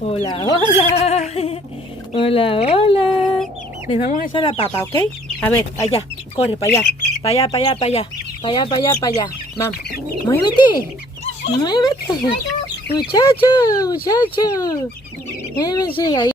Hola, hola. Hola, hola. Les vamos a echar la papa, ¿ok? A ver, allá. Corre, para allá. Para allá, para allá, para allá. Para allá, para allá, para allá. Vamos. Muévete. Muévete. Muchacho, muchacho. Muévese ahí.